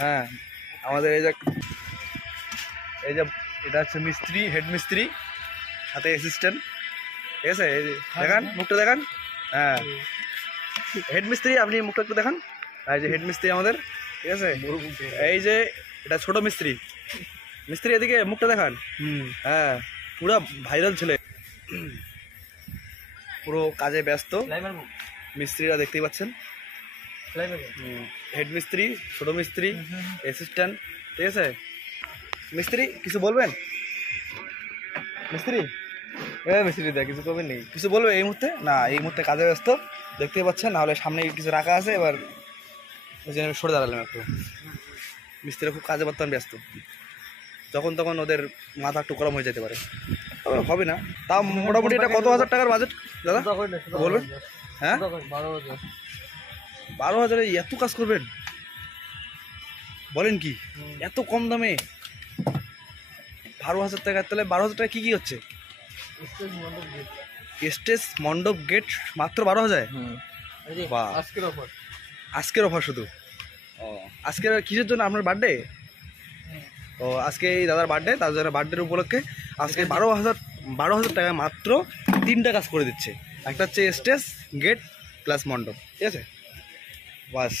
হ্যাঁ, আমাদের এই যে এটা হচ্ছে মিস্ত্রি, হেড মিস্ত্রি, সাথে অ্যাসিস্ট্যান্ট। ঠিক আছে, এই যে দেখান, মুখটা দেখান। হ্যাঁ, হেড মিস্ত্রি, আপনি মুখটা একটু দেখান। এই যে হেড মিস্ত্রি আমাদের, ঠিক আছে। এই যে এটা ছোট মিস্ত্রি, মিস্ত্রি এদিকে মুখটা দেখান। হ্যাঁ, পুরো ভাইরাল ছেলে, পুরো কাজে ব্যস্ত মিস্ত্রিরা, দেখতেই পাচ্ছেন। হেড মিস্ত্রি, ছোট মিস্ত্রি, অ্যাসিস্ট্যান্ট। ঠিক আছে, মিস্ত্রি কিছু বলবেন? মিস্ত্রি মিস্ত্রি দেখ কিছু করবেন নেই, কিছু বলবে এই মুহূর্তে? না, এই মুহূর্তে কাজে ব্যস্ত, দেখতেই পাচ্ছেন। নাহলে সামনে কিছু রাখা আছে, এবার সরে দাঁড়ালাম একটু। মিস্ত্রিরা খুব কাজে বর্তমান ব্যস্ত, যখন তখন ওদের মাথা একটু গরম হয়ে যেতে পারে, তবে হবে না। তাও মোটামুটি এটা কত হাজার টাকার বাজেট দাদা বলবেন? হ্যাঁ, 12,000 এত কাজ করবেন? বলেন কি, এত কম দামে 12,000 টাকা? তাহলে 12,000 টাকা কি হচ্ছে? স্টেজ, মণ্ডপ, গেট মাত্র 12,000? বাহ, আজকের অফার শুধু? ও, আজকের কিসের জন্য? আপনার বার্থডে? ও, আজকে এই দাদার বার্থডে, তার জন্য বার্থডে উপলক্ষে আজকে 12,000 টাকায় মাত্র 3টা কাজ করে দিচ্ছে। একটা হচ্ছে স্টেজ, গেট প্লাস মণ্ডপ। ঠিক আছে, বাস।